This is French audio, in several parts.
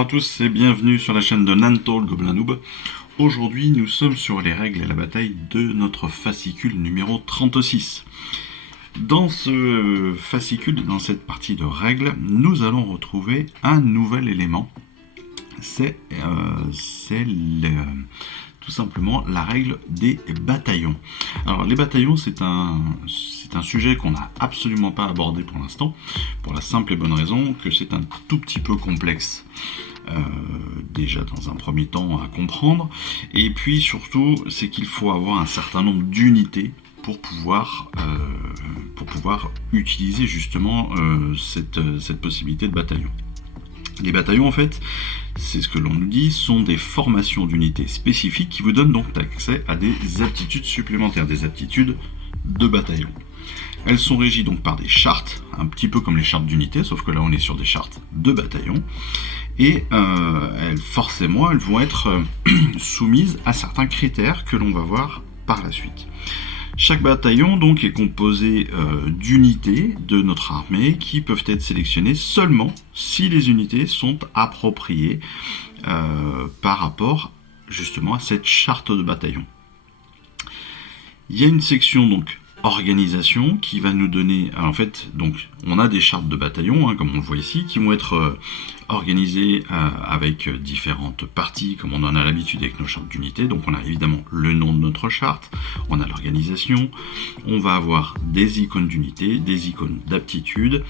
Bonjour à tous et bienvenue sur la chaîne de Nanto le Gobelin Noob. Aujourd'hui nous sommes sur les règles et la bataille de notre fascicule numéro 36. Dans ce fascicule, dans cette partie de règles, nous allons retrouver un nouvel élément. C'est tout simplement la règle des bataillons. Alors les bataillons, c'est un sujet qu'on n'a absolument pas abordé pour l'instant, pour la simple et bonne raison que c'est un tout petit peu complexe. Déjà dans un premier temps à comprendre, et puis surtout c'est qu'il faut avoir un certain nombre d'unités pour pouvoir utiliser justement cette possibilité de bataillon. Les bataillons, en fait, c'est ce que l'on nous dit, sont des formations d'unités spécifiques qui vous donnent donc accès à des aptitudes supplémentaires, des aptitudes de bataillon. Elles sont régies donc par des chartes, un petit peu comme les chartes d'unité, sauf que là on est sur des chartes de bataillon, et forcément elles vont être soumises à certains critères que l'on va voir par la suite. Chaque bataillon donc est composé d'unités de notre armée qui peuvent être sélectionnées seulement si les unités sont appropriées par rapport justement à cette charte de bataillon. Il y a une section donc organisation qui va nous donner, en fait, donc on a des chartes de bataillon, comme on le voit ici, qui vont être organisées avec différentes parties, comme on en a l'habitude avec nos chartes d'unité. Donc on a évidemment le nom de notre charte, on a l'organisation, on va avoir des icônes d'unité, des icônes d'aptitude,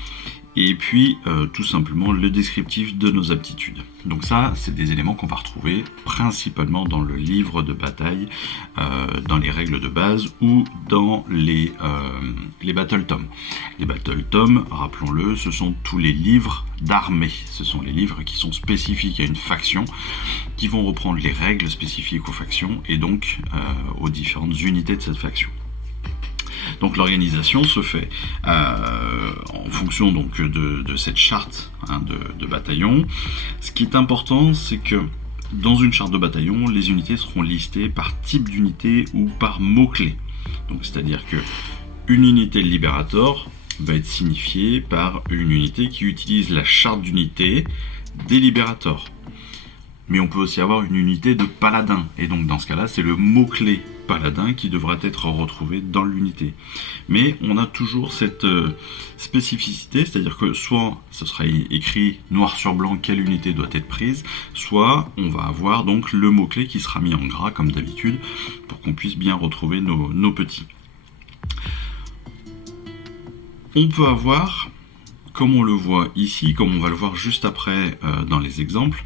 et puis tout simplement le descriptif de nos aptitudes. Donc ça, c'est des éléments qu'on va retrouver principalement dans le livre de bataille, dans les règles de base ou dans les battle tomes. Les battle tomes, rappelons-le, ce sont tous les livres d'armée. Ce sont les livres qui sont spécifiques à une faction, qui vont reprendre les règles spécifiques aux factions et donc aux différentes unités de cette faction. Donc l'organisation se fait en fonction donc de cette charte de bataillon. Ce qui est important, c'est que dans une charte de bataillon, les unités seront listées par type d'unité ou par mot-clé. Donc c'est-à-dire que une unité de Liberator va être signifiée par une unité qui utilise la charte d'unité des Liberators. Mais on peut aussi avoir une unité de paladin, et donc dans ce cas-là, c'est le mot-clé paladin qui devra être retrouvé dans l'unité. Mais on a toujours cette spécificité, c'est-à-dire que soit ce sera écrit noir sur blanc quelle unité doit être prise, soit on va avoir donc le mot-clé qui sera mis en gras comme d'habitude, pour qu'on puisse bien retrouver nos petits. On peut avoir, comme on le voit ici, comme on va le voir juste après dans les exemples,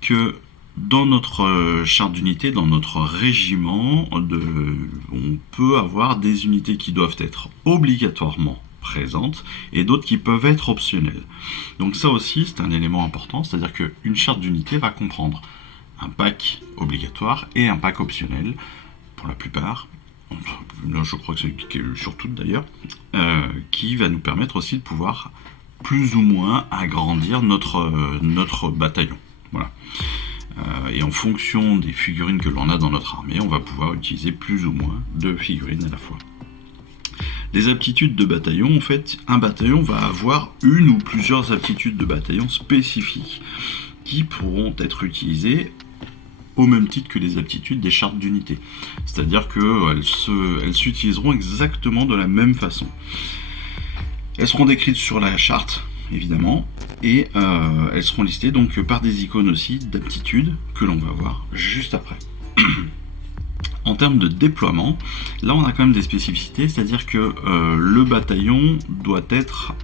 que dans notre charte d'unité, dans notre régiment, on peut avoir des unités qui doivent être obligatoirement présentes et d'autres qui peuvent être optionnelles. Donc ça aussi, c'est un élément important, c'est-à-dire qu'une charte d'unité va comprendre un pack obligatoire et un pack optionnel, pour la plupart. Là, je crois que c'est sur toutes d'ailleurs, qui va nous permettre aussi de pouvoir plus ou moins agrandir notre bataillon. Voilà. Et en fonction des figurines que l'on a dans notre armée, on va pouvoir utiliser plus ou moins de figurines à la fois. Les aptitudes de bataillon, en fait, un bataillon va avoir une ou plusieurs aptitudes de bataillon spécifiques qui pourront être utilisées au même titre que les aptitudes des chartes d'unité. C'est-à-dire qu'elles s'utiliseront exactement de la même façon. Elles seront décrites sur la charte, évidemment, et elles seront listées donc par des icônes aussi d'aptitudes que l'on va voir juste après. En termes de déploiement, là on a quand même des spécificités, c'est-à-dire que le bataillon doit être,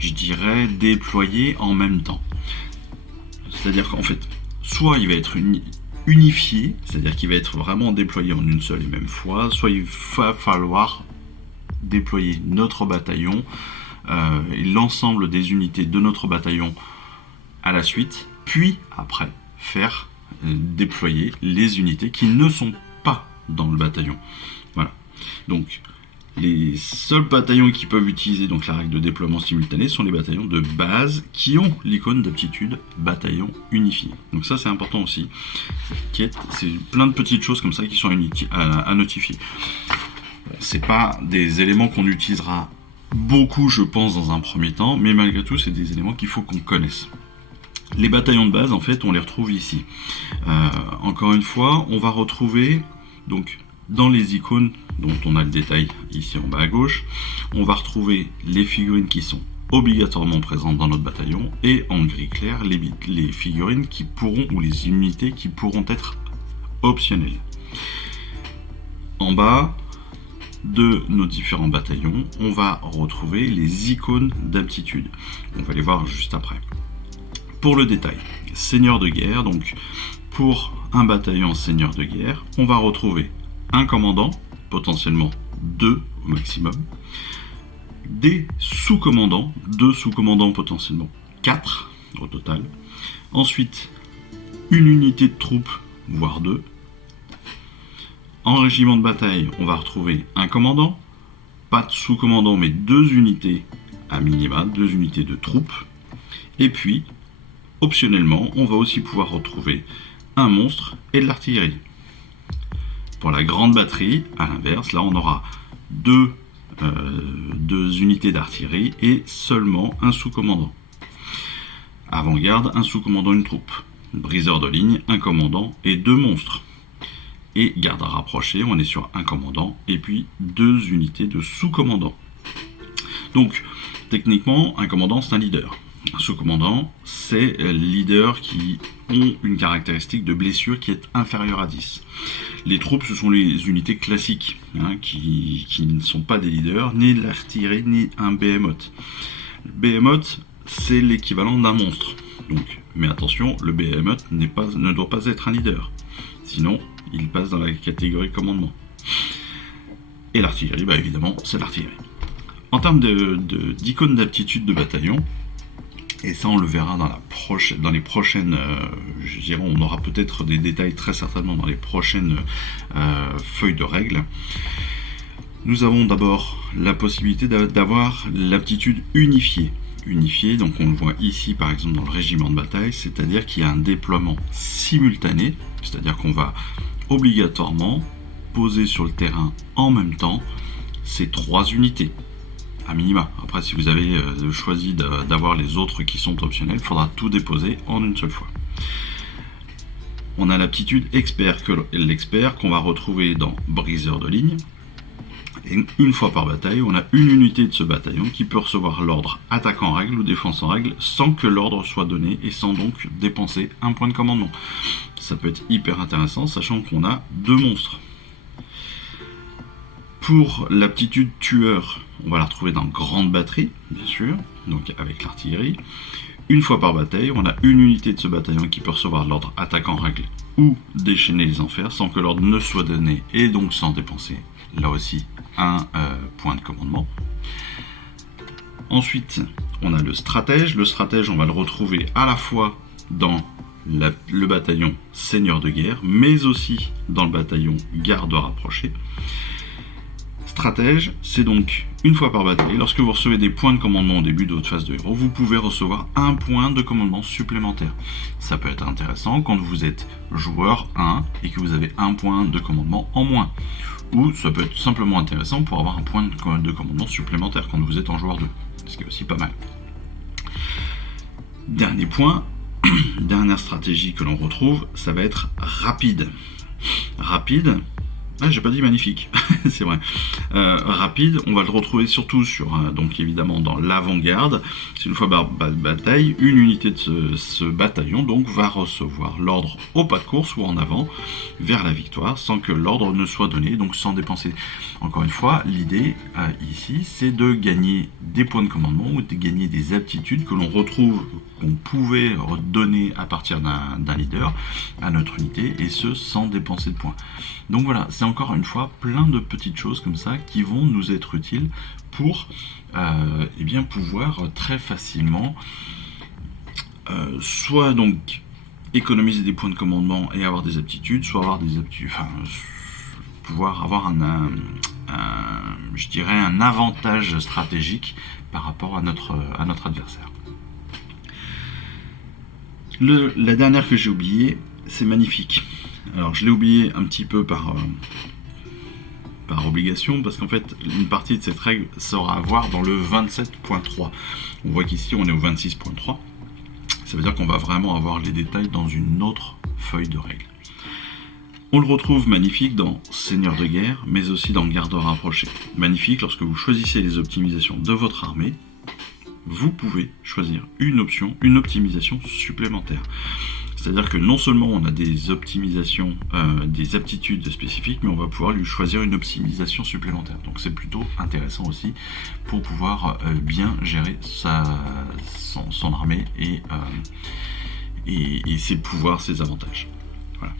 je dirais, déployé en même temps. C'est-à-dire qu'en fait, soit il va être unifié, c'est-à-dire qu'il va être vraiment déployé en une seule et même fois, soit il va falloir déployer notre bataillon, l'ensemble des unités de notre bataillon à la suite, puis après faire déployer les unités qui ne sont pas dans le bataillon. Voilà. Donc les seuls bataillons qui peuvent utiliser donc la règle de déploiement simultané sont les bataillons de base qui ont l'icône d'aptitude bataillon unifié. Donc ça c'est important aussi. C'est plein de petites choses comme ça qui sont à notifier. C'est pas des éléments qu'on utilisera beaucoup, je pense, dans un premier temps, mais malgré tout, c'est des éléments qu'il faut qu'on connaisse. Les bataillons de base, en fait, on les retrouve ici. Encore une fois, on va retrouver, donc, dans les icônes dont on a le détail ici en bas à gauche, on va retrouver les figurines qui sont obligatoirement présentes dans notre bataillon, et en gris clair, les figurines qui pourront, ou les unités qui pourront être optionnelles. En bas de nos différents bataillons, on va retrouver les icônes d'aptitude. On va les voir juste après. Pour le détail, seigneur de guerre, donc pour un bataillon seigneur de guerre, on va retrouver un commandant, potentiellement 2 au maximum, des sous-commandants, 2 sous-commandants potentiellement 4 au total, ensuite une unité de troupes, voire 2. En régiment de bataille, on va retrouver un commandant, pas de sous-commandant, mais 2 unités à minima, 2 unités de troupes, et puis optionnellement, on va aussi pouvoir retrouver un monstre et de l'artillerie. Pour la grande batterie, à l'inverse, là on aura 2 unités d'artillerie et seulement un sous-commandant. Avant-garde, un sous-commandant, une troupe. Briseur de ligne, un commandant et 2 monstres. Et garde rapprochée, on est sur un commandant et puis 2 unités de sous-commandants. Donc, techniquement, un commandant, c'est un leader. Un sous-commandant, c'est leaders qui ont une caractéristique de blessure qui est inférieure à 10. Les troupes, ce sont les unités classiques, qui ne sont pas des leaders, ni de l'artillerie, ni un behemoth. Le behemoth, c'est l'équivalent d'un monstre. Donc, mais attention, le behemoth ne doit pas être un leader. Sinon, il passe dans la catégorie commandement. Et l'artillerie, évidemment, c'est l'artillerie. En termes d'icônes d'aptitude de bataillon, et ça on le verra dans les prochaines, je dirais, on aura peut-être des détails très certainement dans les prochaines feuilles de règles. Nous avons d'abord la possibilité d'avoir l'aptitude unifiée. Unifiée, donc on le voit ici par exemple dans le régiment de bataille, c'est-à-dire qu'il y a un déploiement simultané, c'est-à-dire qu'on va obligatoirement poser sur le terrain en même temps ces 3 unités. À minima. Après, si vous avez choisi d'avoir les autres qui sont optionnels, il faudra tout déposer en une seule fois. On a l'aptitude expert, l'expert qu'on va retrouver dans briseur de ligne. Et une fois par bataille, on a une unité de ce bataillon qui peut recevoir l'ordre attaque en règle ou défense en règle sans que l'ordre soit donné et sans donc dépenser un point de commandement. Ça peut être hyper intéressant, sachant qu'on a 2 monstres. Pour l'aptitude tueur, on va la retrouver dans grande batterie, bien sûr, donc avec l'artillerie. Une fois par bataille, on a une unité de ce bataillon qui peut recevoir l'ordre attaque en règle ou déchaîner les enfers sans que l'ordre ne soit donné et donc sans dépenser, là aussi, un point de commandement. Ensuite, on a le stratège. Le stratège, on va le retrouver à la fois dans le bataillon seigneur de guerre, mais aussi dans le bataillon garde rapprochée. Stratège, c'est donc une fois par bataille, lorsque vous recevez des points de commandement au début de votre phase de héros, vous pouvez recevoir un point de commandement supplémentaire. Ça peut être intéressant quand vous êtes joueur 1 et que vous avez un point de commandement en moins. Ou ça peut être simplement intéressant pour avoir un point de commandement supplémentaire quand vous êtes en joueur 2, ce qui est aussi pas mal. Dernier point, dernière stratégie que l'on retrouve, ça va être rapide. Rapide, j'ai pas dit magnifique, c'est vrai. Rapide, on va le retrouver surtout sur, donc évidemment dans l'avant-garde. C'est une fois bataille, une unité de ce bataillon donc va recevoir l'ordre au pas de course ou en avant vers la victoire sans que l'ordre ne soit donné, donc sans dépenser. Encore une fois, l'idée ici, c'est de gagner des points de commandement ou de gagner des aptitudes que l'on retrouve, qu'on pouvait donner à partir d'un leader à notre unité, et ce sans dépenser de points. Donc voilà, c'est encore une fois plein de petites choses comme ça qui vont nous être utiles pour pouvoir très facilement soit donc économiser des points de commandement et avoir des aptitudes, soit avoir des aptitudes, pouvoir avoir je dirais un avantage stratégique par rapport à notre adversaire. La dernière que j'ai oubliée, c'est magnifique. Alors je l'ai oublié un petit peu par obligation, parce qu'en fait une partie de cette règle sera à voir dans le 27.3. On voit qu'ici on est au 26.3. Ça veut dire qu'on va vraiment avoir les détails dans une autre feuille de règles. On le retrouve magnifique dans Seigneur de guerre, mais aussi dans Garde rapproché. Magnifique lorsque vous choisissez les optimisations de votre armée, vous pouvez choisir une option, une optimisation supplémentaire. C'est-à-dire que non seulement on a des optimisations, des aptitudes spécifiques, mais on va pouvoir lui choisir une optimisation supplémentaire. Donc c'est plutôt intéressant aussi pour pouvoir bien gérer son armée et ses pouvoirs, ses avantages. Voilà.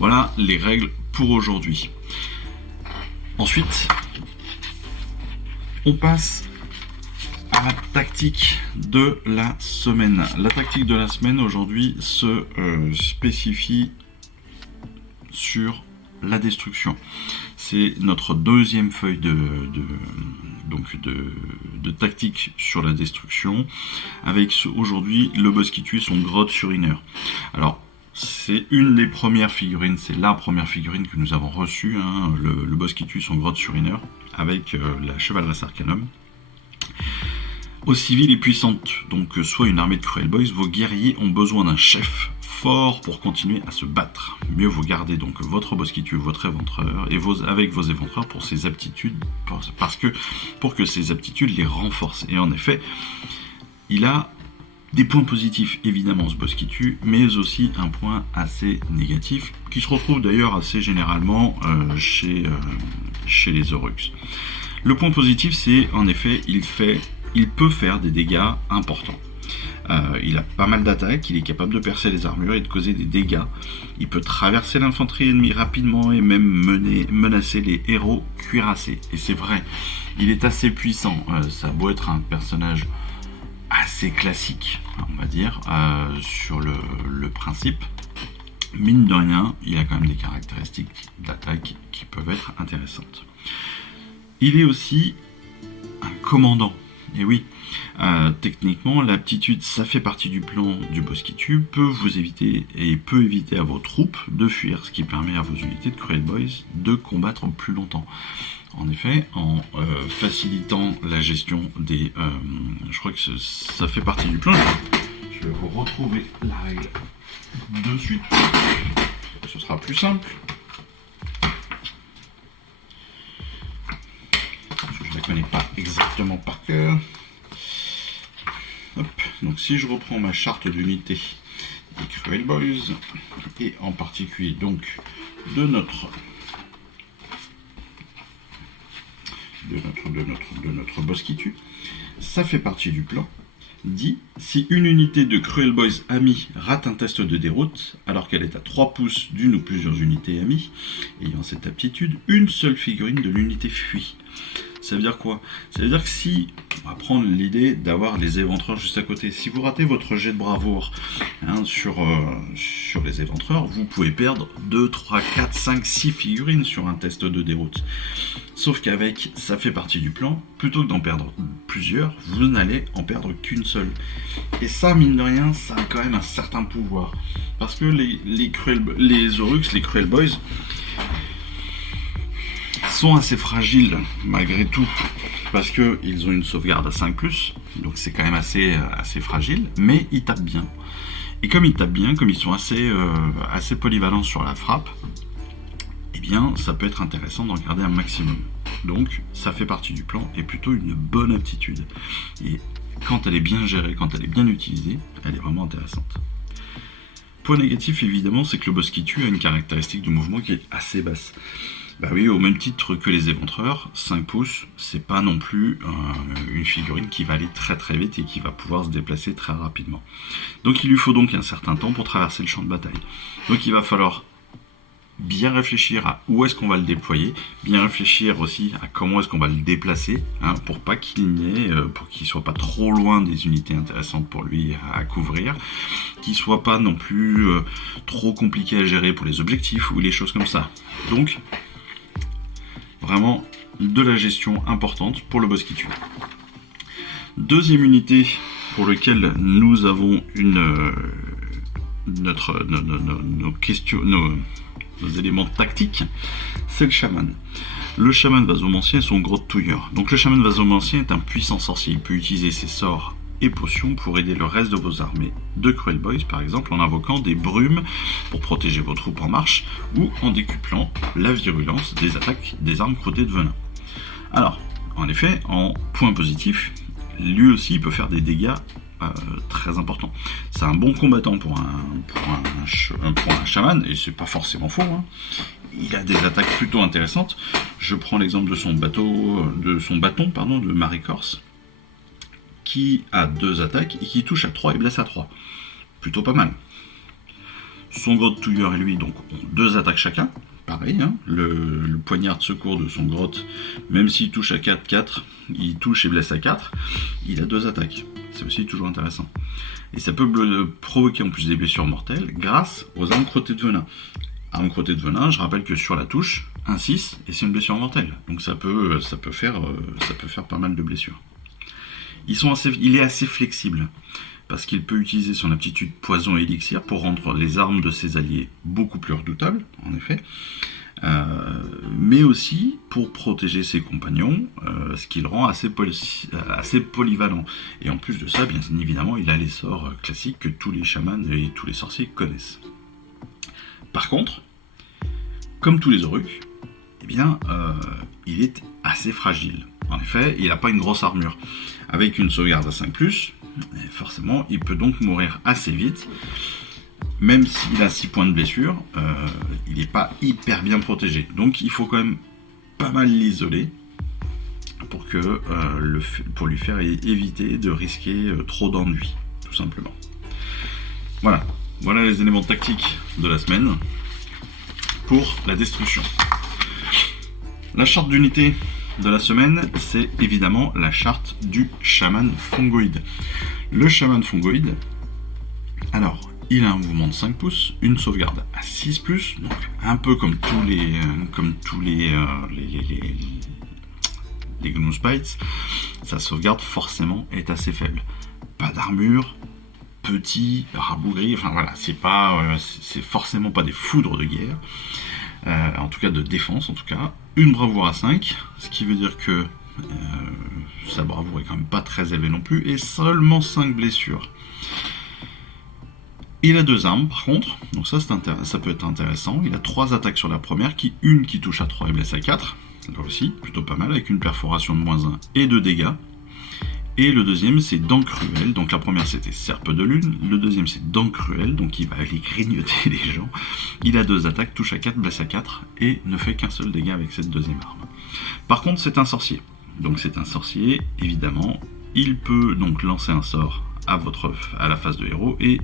Voilà les règles pour aujourd'hui. Ensuite, on passe à la tactique de la semaine. La tactique de la semaine aujourd'hui se spécifie sur la destruction. C'est notre deuxième feuille de tactique sur la destruction, avec aujourd'hui le boss qui tue son Grotte-Suriner. Alors, c'est une des premières figurines, c'est la première figurine que nous avons reçue, hein, le boss qui tue son Grotte-Suriner, avec la Chevaleresse Arcanum. Aussi ville et puissante, donc soit une armée de Cruel Boys, vos guerriers ont besoin d'un chef fort pour continuer à se battre. Mieux vaut garder donc votre boss qui tue, votre éventreur, et avec vos éventreurs pour ses aptitudes, pour que ces aptitudes les renforcent. Et en effet, il a des points positifs, évidemment, ce boss qui tue, mais aussi un point assez négatif, qui se retrouve d'ailleurs assez généralement chez les Oryx. Le point positif, c'est en effet, il peut faire des dégâts importants. Il a pas mal d'attaques, il est capable de percer les armures et de causer des dégâts. Il peut traverser l'infanterie ennemie rapidement et même menacer les héros cuirassés. Et c'est vrai, il est assez puissant. Ça a beau être un personnage assez classique, on va dire, sur le principe. Mine de rien, il a quand même des caractéristiques d'attaque qui peuvent être intéressantes. Il est aussi un commandant. Et oui, techniquement, l'aptitude, ça fait partie du plan du boss qui tue, peut éviter à vos troupes de fuir, ce qui permet à vos unités de Cruel Boys de combattre plus longtemps. En effet, en facilitant la gestion des... je crois que ça fait partie du plan. Je vais vous retrouver la règle de suite. Ce sera plus simple. Parce que je ne la connais pas exactement par cœur. Hop. Donc si je reprends ma charte d'unité des Cruel Boys, et en particulier donc de notre boss qui tue, ça fait partie du plan. Dit, si une unité de Cruel Boys amis rate un test de déroute, alors qu'elle est à 3 pouces d'une ou plusieurs unités amies ayant cette aptitude, une seule figurine de l'unité fuit. Ça veut dire quoi? Ça veut dire que si, on va prendre l'idée d'avoir les éventreurs juste à côté, si vous ratez votre jet de bravoure sur les éventreurs, vous pouvez perdre 2, 3, 4, 5, 6 figurines sur un test de déroute. Sauf qu'avec, ça fait partie du plan, plutôt que d'en perdre plusieurs, vous n'allez en perdre qu'une seule. Et ça, mine de rien, ça a quand même un certain pouvoir. Parce que les Oryx, les Cruel Boys, sont assez fragiles malgré tout, parce qu'ils ont une sauvegarde à 5+, donc c'est quand même assez fragile, mais ils tapent bien. Et comme ils tapent bien, comme ils sont assez polyvalents sur la frappe, eh bien ça peut être intéressant d'en garder un maximum. Donc ça fait partie du plan et plutôt une bonne aptitude. Et quand elle est bien gérée, quand elle est bien utilisée, elle est vraiment intéressante. Point négatif évidemment, c'est que le boss qui tue a une caractéristique de mouvement qui est assez basse. Bah oui, au même titre que les éventreurs, 5 pouces, c'est pas non plus une figurine qui va aller très très vite et qui va pouvoir se déplacer très rapidement. Donc il lui faut donc un certain temps pour traverser le champ de bataille. Donc il va falloir bien réfléchir à où est-ce qu'on va le déployer, bien réfléchir aussi à comment est-ce qu'on va le déplacer, pour pas pour qu'il soit pas trop loin des unités intéressantes pour lui à couvrir, qu'il soit pas non plus trop compliqué à gérer pour les objectifs ou les choses comme ça. Donc vraiment de la gestion importante pour le boss qui tue. Deuxième unité pour laquelle nous avons nos éléments tactiques, c'est le chaman. Le chaman vasomancien est son grotte touilleur. Donc le chaman vasomancien est un puissant sorcier. Il peut utiliser ses sorts et potions pour aider le reste de vos armées de Cruel Boys, par exemple en invoquant des brumes pour protéger vos troupes en marche ou en décuplant la virulence des attaques des armes crottées de venin. Alors, en effet, en point positif, lui aussi il peut faire des dégâts très importants. C'est un bon combattant pour un chaman, et c'est pas forcément faux, hein. Il a des attaques plutôt intéressantes. Je prends l'exemple de son bâton, de Marie Corse, qui a 2 attaques et qui touche à 3 et blesse à 3. Plutôt pas mal. Son grotte touilleur et lui donc ont 2 attaques chacun. Pareil, hein, le poignard de secours de son grotte, même s'il touche à 4, il touche et blesse à 4, il a 2 attaques. C'est aussi toujours intéressant. Et ça peut provoquer en plus des blessures mortelles grâce aux armes crottées de venin. Arme crottée de venin, je rappelle que sur la touche, un 6 et c'est une blessure mortelle. Donc ça peut faire pas mal de blessures. Il est assez flexible parce qu'il peut utiliser son aptitude poison et élixir pour rendre les armes de ses alliés beaucoup plus redoutables, en effet, mais aussi pour protéger ses compagnons, ce qui le rend assez polyvalent. Et en plus de ça, bien évidemment, il a les sorts classiques que tous les chamans et tous les sorciers connaissent. Par contre, comme tous les Oruks, eh bien, il est assez fragile. En effet, il n'a pas une grosse armure. Avec une sauvegarde à 5+, forcément, il peut donc mourir assez vite. Même s'il a 6 points de blessure, il n'est pas hyper bien protégé. Donc il faut quand même pas mal l'isoler pour lui faire éviter de risquer trop d'ennuis, tout simplement. Voilà les éléments tactiques de la semaine pour la destruction. La charte d'unité de la semaine, c'est évidemment la charte du chaman fongoïde. Le chaman fongoïde, alors, il a un mouvement de 5 pouces, une sauvegarde à 6+, donc un peu comme tous les Gnouspites, sa sauvegarde forcément est assez faible. Pas d'armure, petit, rabougri, enfin voilà, c'est forcément pas des foudres de guerre, en tout cas de défense en tout cas. Une bravoure à 5, ce qui veut dire que sa bravoure est quand même pas très élevée non plus, et seulement 5 blessures. Il a 2 armes par contre, donc ça peut être intéressant. Il a 3 attaques sur la première, une qui touche à 3 et blesse à 4, là aussi plutôt pas mal, avec une perforation de -1 et 2 dégâts. Et le deuxième c'est Dent Cruelle, donc la première c'était Serpe de Lune, le deuxième c'est Dent Cruelle, donc il va aller grignoter les gens. Il a 2 attaques, touche à 4, blesse à 4, et ne fait qu'un seul dégât avec cette deuxième arme. Par contre c'est un sorcier, donc c'est un sorcier, évidemment, il peut donc lancer un sort à la phase de héros, et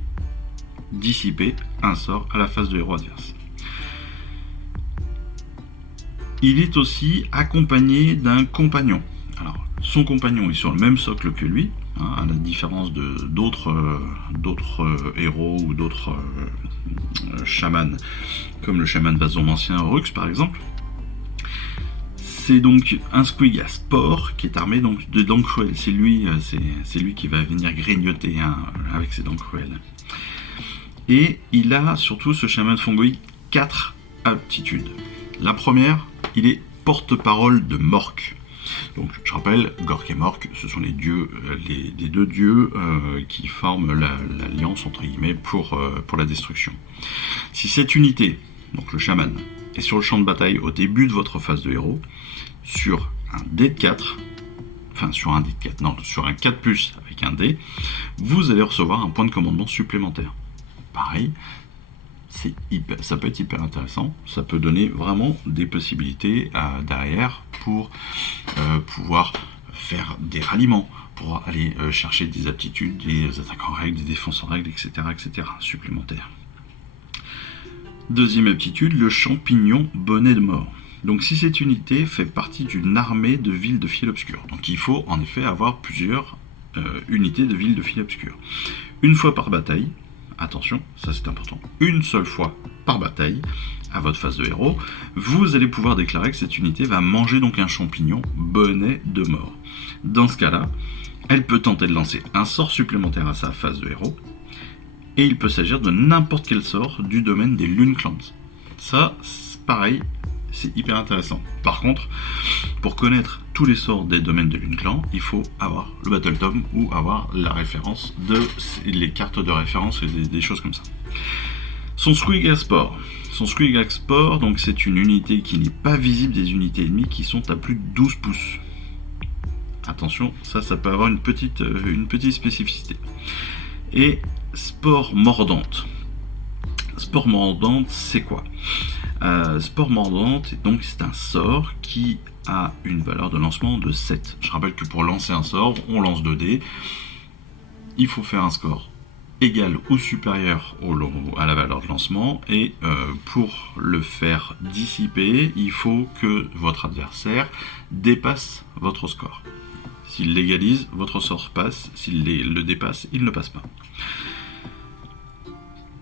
dissiper un sort à la phase de héros adverse. Il est aussi accompagné d'un compagnon. Alors, son compagnon est sur le même socle que lui, hein, à la différence de d'autres héros ou d'autres chamans, comme le chaman vasomancien Rux par exemple. C'est donc un squig à sport qui est armé donc de dents cruelles. C'est lui qui va venir grignoter avec ses dents cruelles. Et il a surtout, ce chaman fongoïde, 4 aptitudes. La première, il est porte-parole de Mork. Donc je rappelle, Gork et Mork, ce sont les dieux, les 2 dieux qui forment l'alliance entre guillemets pour la destruction. Si cette unité, donc le chaman, est sur le champ de bataille au début de votre phase de héros, sur un dé de 4, enfin sur un 4+, avec un dé, vous allez recevoir un point de commandement supplémentaire. Pareil, ça peut être hyper intéressant, ça peut donner vraiment des possibilités derrière pour pouvoir faire des ralliements, pour aller chercher des aptitudes, des attaques en règle, des défenses en règle, etc. supplémentaires. Deuxième aptitude, le champignon bonnet de mort. Donc si cette unité fait partie d'une armée de villes de fil obscur, donc il faut en effet avoir plusieurs unités de villes de fil obscur. Une fois par bataille, attention, ça c'est important, une seule fois par bataille, à votre phase de héros, vous allez pouvoir déclarer que cette unité va manger donc un champignon bonnet de mort. Dans ce cas-là, elle peut tenter de lancer un sort supplémentaire à sa phase de héros, et il peut s'agir de n'importe quel sort du domaine des Lune Clans. Ça, pareil, c'est hyper intéressant. Par contre, pour connaître tous les sorts des domaines de l'Unclan, il faut avoir le Battle Tome ou avoir la référence les cartes de référence et des choses comme ça. Son Squiggaspore. Son Squiggaspore, donc c'est une unité qui n'est pas visible des unités ennemies qui sont à plus de 12 pouces. Attention, ça peut avoir une petite spécificité. Et Spore Mordante. Spore Mordante, c'est quoi? Spore Mordante, donc c'est un sort qui a une valeur de lancement de 7. Je rappelle que pour lancer un sort, on lance 2 dés. Il faut faire un score égal ou supérieur à la valeur de lancement, et pour le faire dissiper, il faut que votre adversaire dépasse votre score. S'il l'égalise, votre sort passe. S'il le dépasse, il ne passe pas.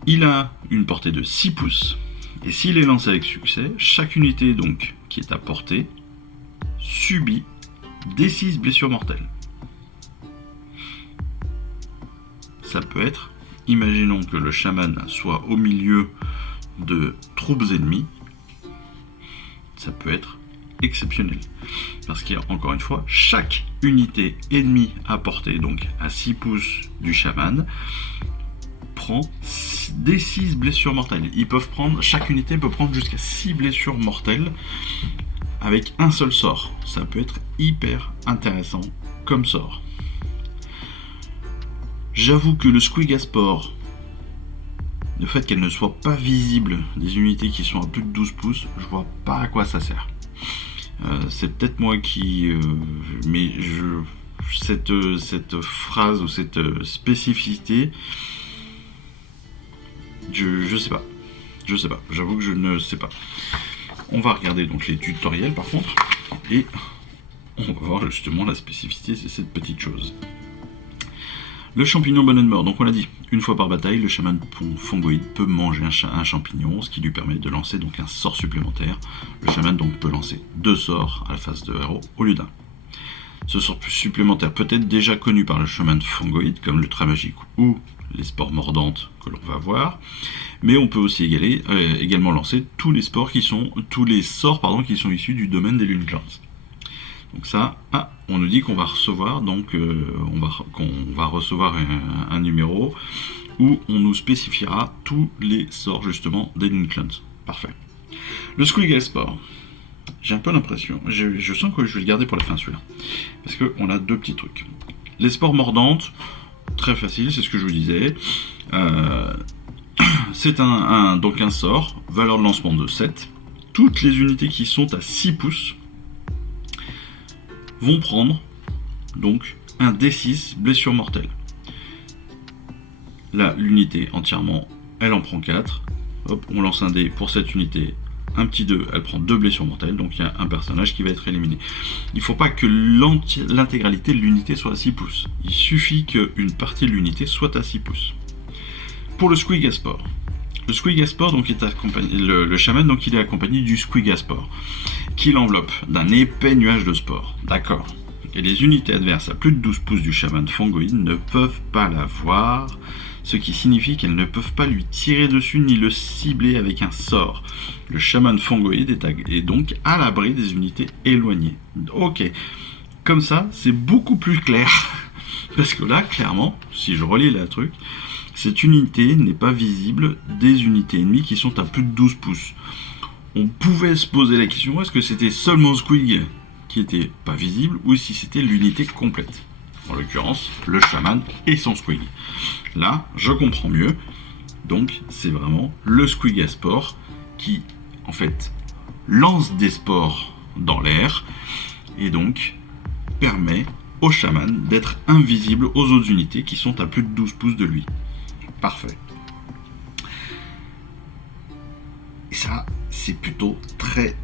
Il a une portée de 6 pouces, et s'il est lancé avec succès, chaque unité donc qui est à portée subit D6 blessures mortelles. Ça peut être, imaginons que le chaman soit au milieu de troupes ennemies, ça peut être exceptionnel. Parce qu'il y a, encore une fois, chaque unité ennemie à portée, donc à 6 pouces du chaman, prend des 6 blessures mortelles. Chaque unité peut prendre jusqu'à 6 blessures mortelles avec un seul sort. Ça peut être hyper intéressant comme sort. J'avoue que le Squiggaspore, le fait qu'elle ne soit pas visible des unités qui sont à plus de 12 pouces, je vois pas à quoi ça sert. C'est peut-être moi qui... mais cette phrase ou cette spécificité, je sais pas. Je sais pas. J'avoue que je ne sais pas. On va regarder donc les tutoriels par contre, et on va voir justement la spécificité de cette petite chose. Le champignon bonne mort, donc on l'a dit, une fois par bataille, le chaman fongoïde peut manger un champignon, ce qui lui permet de lancer donc un sort supplémentaire. Le chaman donc peut lancer 2 sorts à la face de héros au lieu d'un. Ce sort supplémentaire peut être déjà connu par le chaman fongoïde, comme le trait magique ou les spores mordantes que l'on va voir, mais on peut aussi également lancer tous les sorts qui sont issus du domaine des Lunes Clans. Donc ça, on nous dit qu'on va recevoir, donc qu'on va recevoir un numéro où on nous spécifiera tous les sorts justement des Lunes Clans. Parfait. Le Squiggaspore. J'ai un peu l'impression, je sens que je vais le garder pour la fin celui-là, parce qu'on a 2 petits trucs. Les spores mordantes, très facile, c'est ce que je vous disais. C'est donc un sort, valeur de lancement de 7. Toutes les unités qui sont à 6 pouces vont prendre donc un D6 blessure mortelle. Là, l'unité entièrement, elle en prend 4. Hop, on lance un dé pour cette unité, un petit 2, elle prend 2 blessures mortelles, donc il y a un personnage qui va être éliminé. Il ne faut pas que l'intégralité de l'unité soit à 6 pouces. Il suffit qu'une partie de l'unité soit à 6 pouces. Pour le Squiggaspore. Le Squiggaspore, donc, est accompagné, le chaman, donc, il est accompagné du Squiggaspore, qui l'enveloppe d'un épais nuage de spores. D'accord. Et les unités adverses à plus de 12 pouces du chaman fongoïde ne peuvent pas la voir, ce qui signifie qu'elles ne peuvent pas lui tirer dessus ni le cibler avec un sort. Le chaman fongoïde est donc à l'abri des unités éloignées. Ok. Comme ça, c'est beaucoup plus clair. Parce que là, clairement, si je relis le truc, cette unité n'est pas visible des unités ennemies qui sont à plus de 12 pouces. On pouvait se poser la question, est-ce que c'était seulement Squig qui était pas visible, ou si c'était l'unité complète? En l'occurrence, le chaman et son Squig. Là, je comprends mieux. Donc, c'est vraiment le Squiggaspore qui, en fait, lance des spores dans l'air, et donc permet au chaman d'être invisible aux autres unités qui sont à plus de 12 pouces de lui. Parfait. Et ça, c'est plutôt très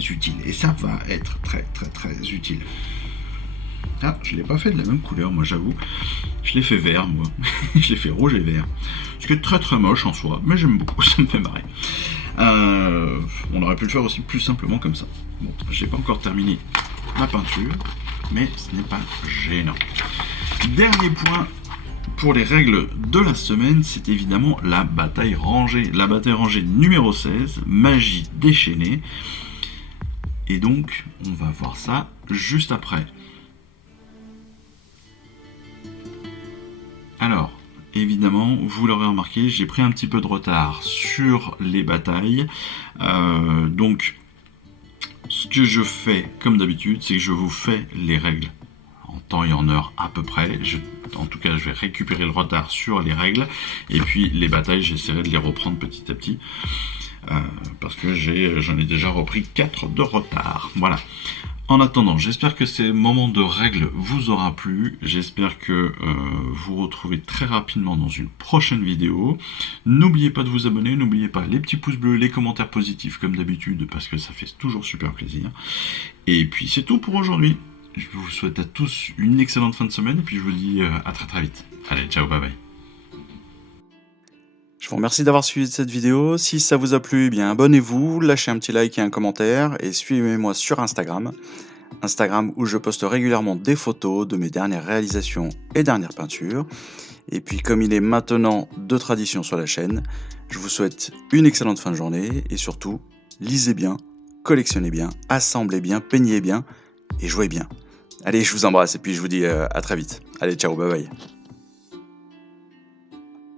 utile. Et ça va être très utile. Ah, je l'ai pas fait de la même couleur, moi j'avoue. Je l'ai fait vert, moi. Je l'ai fait rouge et vert. Ce qui est très moche en soi, mais j'aime beaucoup, ça me fait marrer. On aurait pu le faire aussi plus simplement comme ça. Bon, j'ai pas encore terminé ma peinture, mais ce n'est pas gênant. Dernier point Pour les règles de la semaine, c'est évidemment la bataille rangée. La bataille rangée numéro 16, magie déchaînée. Et donc, on va voir ça juste après. Alors, évidemment, vous l'aurez remarqué, j'ai pris un petit peu de retard sur les batailles. Donc, ce que je fais, comme d'habitude, c'est que je vous fais les règles en temps et en heure à peu près. En tout cas, je vais récupérer le retard sur les règles. Et puis, les batailles, j'essaierai de les reprendre petit à petit. Parce que j'en ai déjà repris 4 de retard. Voilà. En attendant, j'espère que ces moments de règles vous aura plu. J'espère que vous retrouvez très rapidement dans une prochaine vidéo. N'oubliez pas de vous abonner, n'oubliez pas les petits pouces bleus, les commentaires positifs comme d'habitude, parce que ça fait toujours super plaisir. Et puis c'est tout pour aujourd'hui. Je vous souhaite à tous une excellente fin de semaine, et puis je vous dis à très très vite. Allez, ciao, bye bye. Je vous remercie d'avoir suivi cette vidéo. Si ça vous a plu, eh bien abonnez-vous, lâchez un petit like et un commentaire et suivez-moi sur Instagram. Instagram où je poste régulièrement des photos de mes dernières réalisations et dernières peintures. Et puis comme il est maintenant de tradition sur la chaîne, je vous souhaite une excellente fin de journée et surtout, lisez bien, collectionnez bien, assemblez bien, peignez bien et jouez bien. Allez, je vous embrasse et puis je vous dis à très vite. Allez, ciao, bye bye.